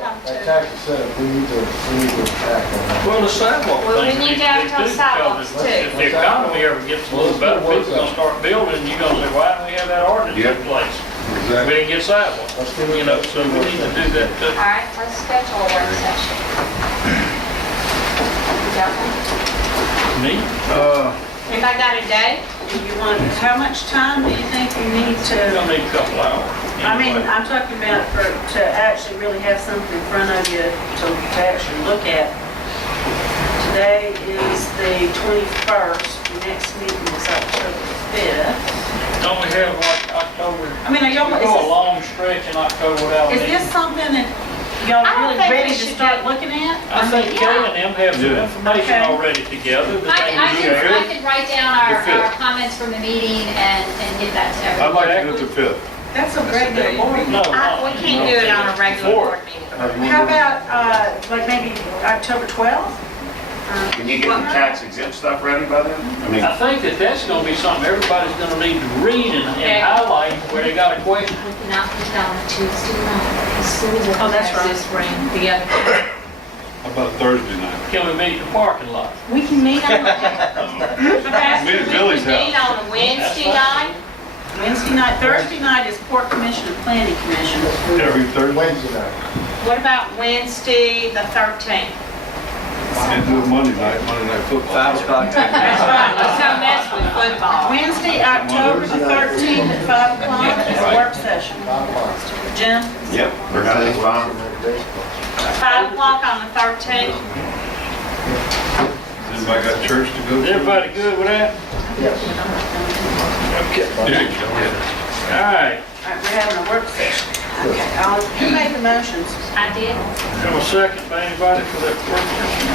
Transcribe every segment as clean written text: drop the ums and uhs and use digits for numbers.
come That to. tax incentive, we need to act on that. Well, the sidewalk Well, we thing need to be advertise too, sidewalks, because too. if the economy ever gets a little better, people gonna start building, and you're gonna say, why don't we have that ordinance in place? We Exactly. didn't get sidewalks, you know, so we need to do that too. All right, let's schedule a work session. Me? Anybody got a day? Do you want, how much time do you think you need We're to? gonna need a couple hours. I mean, anyway. I'm talking about to actually really have something in front of you to actually look at. Today is the 21st, the next meeting is October 5th. Don't we have like October? I mean, are y'all, We go a long stretch in October without is meeting. this something that y'all I don't really think we ready to should start do- looking at? I think Yeah. Kay and them have some Yeah. information Okay. already together that they I can share. could write down our The 5th. comments from the meeting and get that to I'd everyone. like to do it the 5th. That's a regular board meeting. No, We can't do it on a regular Before. board meeting. How about, like maybe October 12th? Can you get the tax exempt stuff ready by then? I mean, I think that that's gonna be something everybody's gonna need to read and highlight where they got a question. We cannot put down a Tuesday night. The school Oh, that's right. this spring together. How about Thursday night? Can we meet in the parking lot? We can meet on Meet at Billy's Meet house. on a Wednesday night. Wednesday night. Thursday night is Port Commission and Planning Commission. Every Thursday? Wednesday night. What about Wednesday, the 13th? And do it Monday night football. 5 o'clock. That's right, let's not mess with football. Wednesday, October the 13th at 5 o'clock is a work session. 5 o'clock. Jim? yep, we're gonna be fine. 5 o'clock on the 13th. Anybody got church to go Is to? everybody good with that? Yes. Okay. There you go. All right, All right, we're having a work session. Okay, who made the motions? I did. have a second by anybody for that work?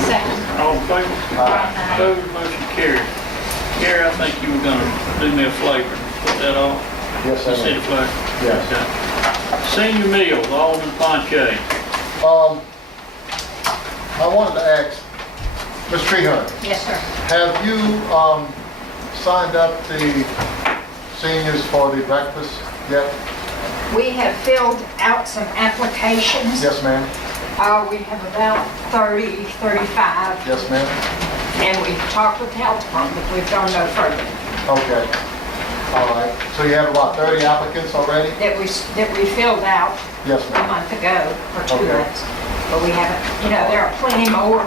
Second. All in favor? Opposed, motion carried. Gary, I think you were gonna do me a favor and put that on, Yes, the I city am. flag. Yes. Okay. Senior meals, Alderman Ponche. I wanted to ask, Ms. Treehorn, Yes, sir. have you signed up the seniors for the breakfast yet? We have filled out some applications. Yes, ma'am. We have about 30, 35, Yes, ma'am. and we've talked with the health department. We've gone no further. Okay. All right. So you have about 30 applicants already? That we filled out Yes, a ma'am. month ago or 2 Okay. months. But we haven't, there are plenty more,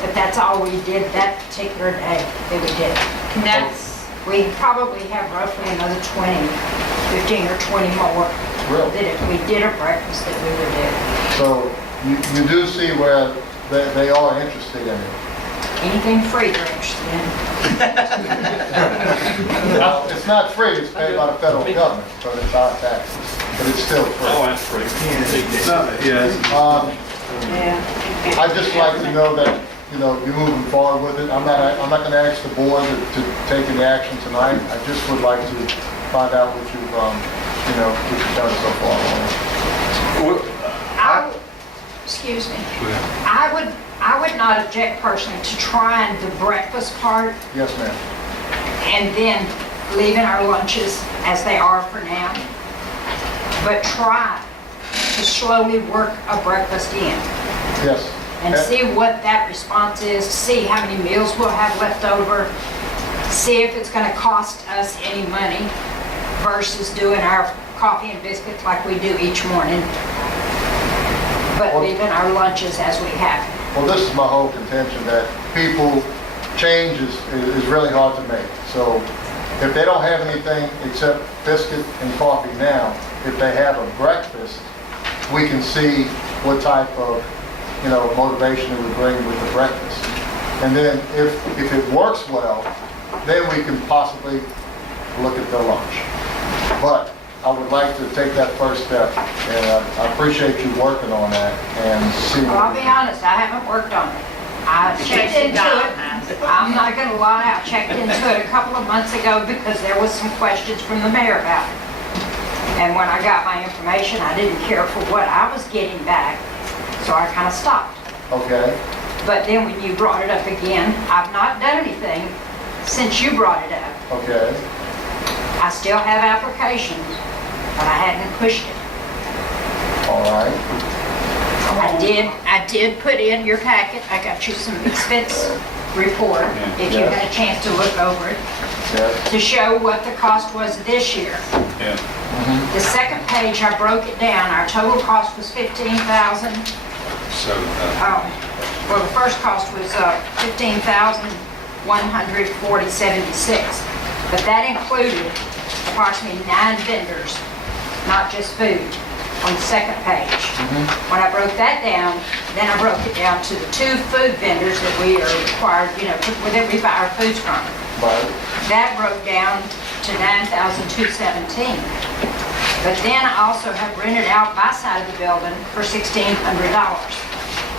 but that's all we did that particular day that we did. And that's, We probably have roughly another 20, 15 or 20 more Really? that if we did a breakfast that we would do. So you do see where they are interested in it? Anything free they're interested in. Well, it's not free, it's paid by the federal government, so it's our taxes, but it's still Oh, free. that's free. Yeah. I'd just like to know that, you're moving forward with it. I'm not gonna ask the board to take any action tonight. I just would like to find out what you've done so far on it. Excuse me. I would not object personally to trying the breakfast part Yes, ma'am. and then leaving our lunches as they are for now. But try to slowly work a breakfast in Yes. and see what that response is, see how many meals we'll have left over, see if it's gonna cost us any money versus doing our coffee and biscuits like we do each morning, but leaving our lunches as we have. Well, this is my whole contention, that change is really hard to make. So if they don't have anything except biscuit and coffee now, if they have a breakfast, we can see what type of, motivation it would bring with the breakfast. And then if it works well, then we can possibly look at the lunch. But I would like to take that first step, and I appreciate you working on that and see. Well, I'll be honest, I haven't worked on it. I checked into it. I'm not gonna lie, I checked into it a couple of months ago because there was some questions from the mayor about it. And when I got my information, I didn't care for what I was getting back, so I kind of stopped. Okay, But then when you brought it up again, I've not done anything since you brought it up. okay. I still have applications, but I hadn't pushed it. All right. I I did put in your packet, I got you some expense report, if you had a chance to look over it, Yeah. to show what the cost was this year. Yeah. The second page, I broke it down, our total cost was 15,000. 7,000. Well, the first cost was 15,140.76, but that included approximately 9 vendors, not just food, on the second page. When I broke that down, then I broke it down to the 2 food vendors that we are required, that we buy our foods from. Right. That broke down to 9,217. But then I also have rented out my side of the building for $1,600.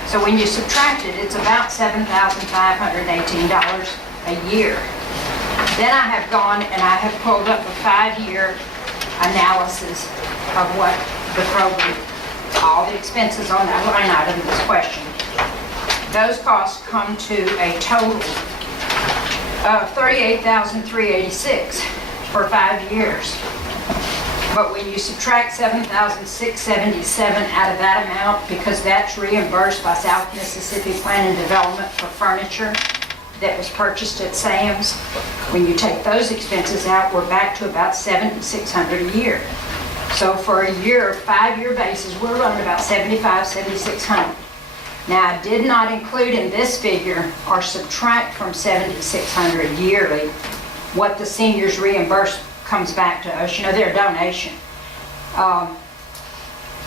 So when you subtract it, it's about $7,518 a year. Then I have gone and I have pulled up a 5-year analysis of what the program, all the expenses on that line item is questioned. Those costs come to a total of $38,386 for 5 years. But when you subtract $7,677 out of that amount, because that's reimbursed by South Mississippi Plan and Development for furniture that was purchased at Sam's, when you take those expenses out, we're back to about $7,600 a year. So for a year, 5-year basis, we're running about $7,600. Now, I did not include in this figure or subtract from $7,600 yearly what the seniors reimburse comes back to us, their donation.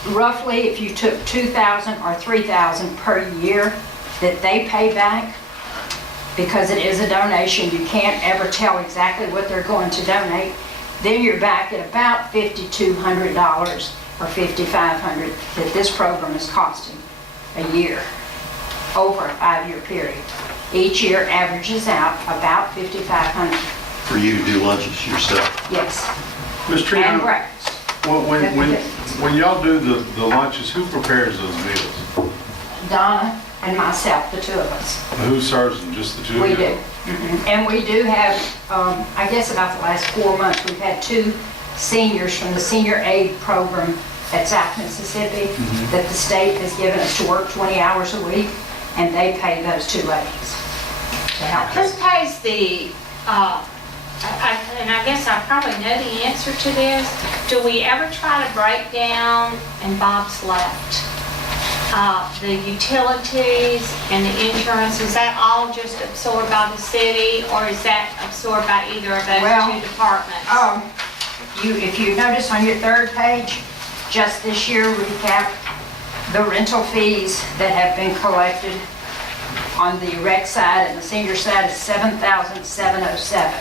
Roughly, if you took $2,000 or $3,000 per year that they pay back, because it is a donation, you can't ever tell exactly what they're going to donate, then you're back at about $5,200 or $5,500 that this program is costing a year over a 5-year period. Each year averages out about $5,500. For you to do lunches yourself. Yes, Ms. and Trina, breakfast. when y'all do the lunches, who prepares those meals? Donna and myself, the 2 of us. Who serves them, just the 2 of We you? do. And we do have, I guess about the last 4 months, we've had 2 seniors from the senior aid program at South Mississippi that the state has given us to work 20 hours a week, and they pay those 2 ladies to help Who us. pays the, and I guess I probably know the answer to this, do we ever try to break down, and Bob's left, the utilities and the insurance, is that all just absorbed by the city, or is that absorbed by either of those Well, 2 departments? If you notice on your 3rd page, just this year recap, the rental fees that have been collected on the rec side and the senior side is $7,707.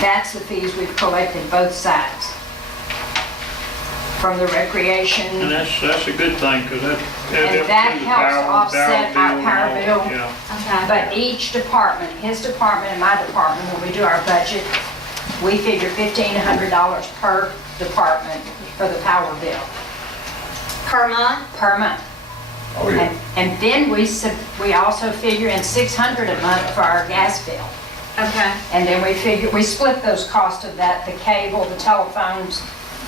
That's the fees we've collected both sides. From the recreation. And that's a good thing, because that And that helps with the helps power offset our and power all. bill. Yeah. Okay. But each department, his department and my department, when we do our budget, we figure $1,500 per department for the power bill, Per month? per month. Oh, yeah. And then we also figure in $600 a month for our gas bill. Okay. And then we split those costs of that, the cable, the telephones,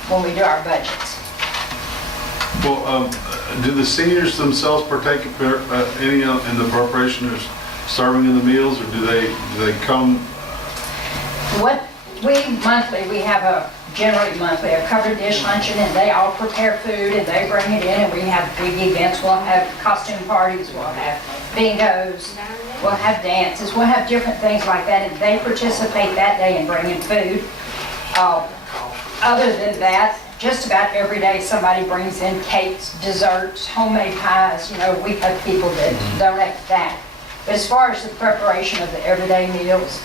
when we do our budgets. Well, do the seniors themselves partake any in the preparation or serving in the meals, or do they come? We have generally monthly, a covered dish luncheon, and they all prepare food and they bring it in, and we have big events. We'll have costume parties, we'll have bingos, we'll have dances, we'll have different things like that, and they participate that day in bringing food. Other than that, just about every day somebody brings in cakes, desserts, homemade pies. We have people that donate that. But as far as the preparation of the everyday meals,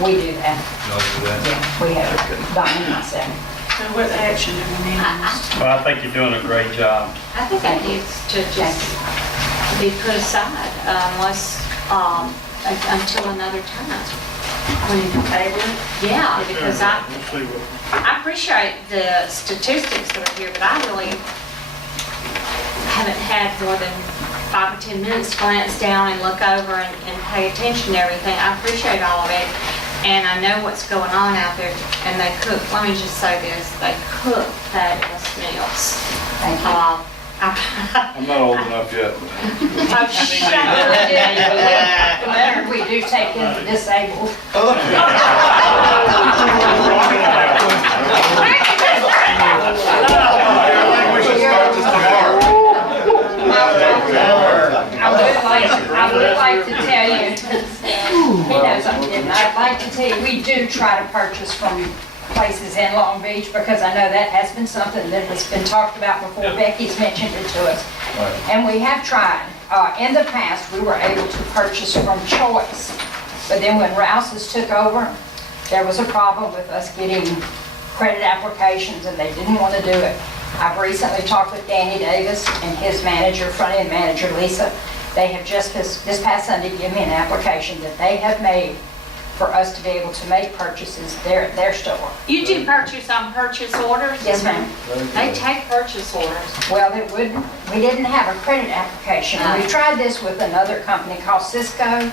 we do that. Y'all do that? Yeah, we have Donna and myself. So what action do we need on this? Well, I think you're doing a great job. I think that needs to just be put aside unless, until another time. Table it? Yeah, because We'll see what. I appreciate the statistics that are here, but I really haven't had more than 5 or 10 minutes to glance down and look over and pay attention to everything. I appreciate all of it, and I know what's going on out there, and they cook, let me just say this, they cook fabulous meals. Thank you. I'm not old enough yet. Oh, shut up. We do take in the disabled. I think we should start this tomorrow. I would like to tell you, he knows I didn't, I'd like to tell you, we do try to purchase from places in Long Beach because I know that has been something that has been talked about before. Becky's mentioned it to us. And we have tried. In the past, we were able to purchase from Choice. But then when Rouse's took over, there was a problem with us getting credit applications and they didn't want to do it. I've recently talked with Danny Davis and his manager, front-end manager, Lisa. They have just this past Sunday given me an application that they have made for us to be able to make purchases there at their store. You do purchase on purchase orders? Yes, ma'am. They take purchase orders. Well, we didn't have a credit application. We tried this with another company called Cisco,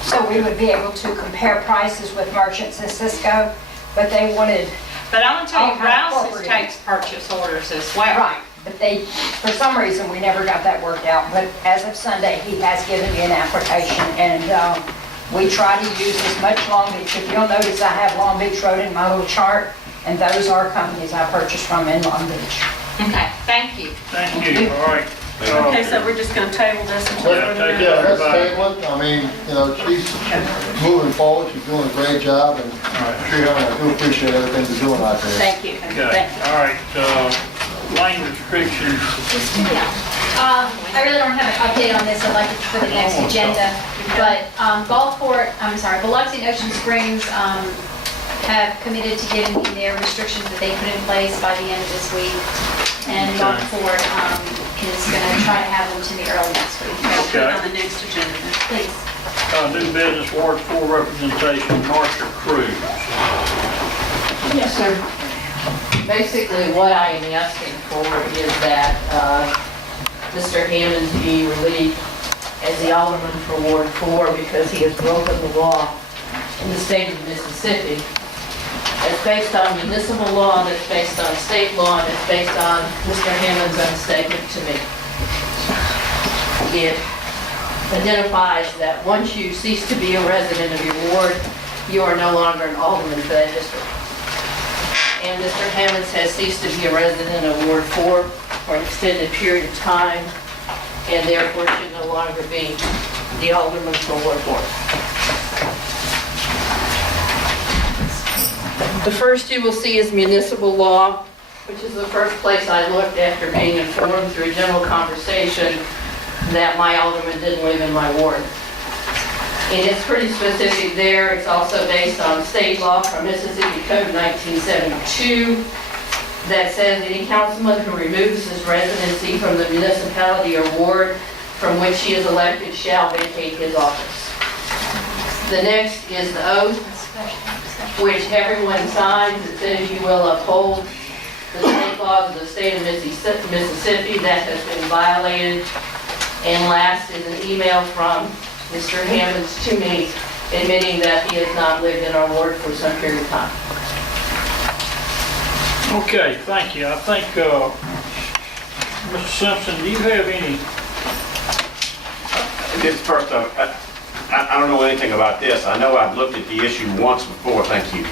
so we would be able to compare prices with merchants in Cisco, but they wanted, But I'm gonna tell you, All kind of Rouse's corporate. takes purchase orders as well. right, but they, for some reason, we never got that worked out. But as of Sunday, he has given me an application, and we try to use as much Long Beach. If you'll notice, I have Long Beach Road in my little chart, and those are companies I purchase from in Long Beach. Okay, thank you. Thank you, all right. Okay, so we're just gonna table this until Yeah, further take notice. Yeah, let's Everybody. table it. I mean, you know, she's moving forward, she's doing a great job, and Triana, I do appreciate everything you're doing out there. Thank you. Okay, all right, lane restrictions. I really don't have an update on this, I'd like it for the next agenda, but Biloxi and Ocean Springs have committed to giving me their restrictions that they put in place by the end of this week, and Gulfport is going to try to have them to me early next week. Put it Okay. on the next agenda. Please. New business, Ward 4 representation, Marcia Cruz. Yes, sir. Basically, what I am asking for is that Mr. Hammond be relieved as the alderman for Ward 4 because he has broken the law in the state of Mississippi. It's based on municipal law, and it's based on state law, and it's based on Mr. Hammond's own statement to me. It identifies that once you cease to be a resident of your ward, you are no longer an alderman for that district. And Mr. Hammonds has ceased to be a resident of Ward 4 for an extended period of time, and therefore should no longer be the alderman for Ward 4. The first you will see is municipal law, which is the first place I looked after being informed through a general conversation that my alderman didn't live in my ward. And it's pretty specific there. It's also based on state law from Mississippi Code 1972 that says any councilman who removes his residency from the municipality or ward from which he is elected shall vacate his office. The next is the oath, which everyone signs. It says you will uphold the state laws of the state of Mississippi. That has been violated. And last is an email from Mr. Hammonds to me admitting that he has not lived in our ward for some period of time. Okay, thank you. I think, Mr. Simpson, do you have any? This first, I don't know anything about this. I know I've looked at the issue once before, thank you.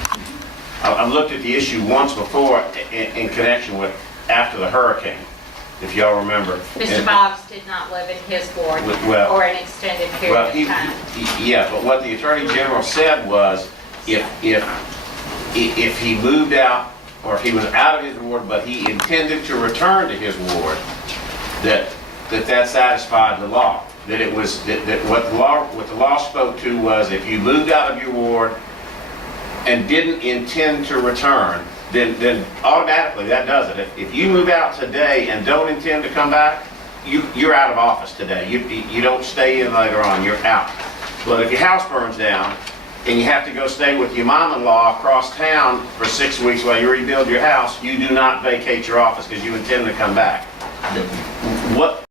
I've looked at the issue once before in connection with after the hurricane, if y'all remember. Mr. Boggs did not live in his ward Well- for an extended Well, period of time. yeah, but what the Attorney General said was if he moved out, or if he was out of his ward, but he intended to return to his ward, that satisfied the law. That it was, that what the law spoke to was if you moved out of your ward and didn't intend to return, then automatically that does it. If you move out today and don't intend to come back, you're out of office today. You don't stay in later on, you're out. But if your house burns down and you have to go stay with your mom-in-law across town for 6 weeks while you rebuild your house, you do not vacate your office because you intend to come back. What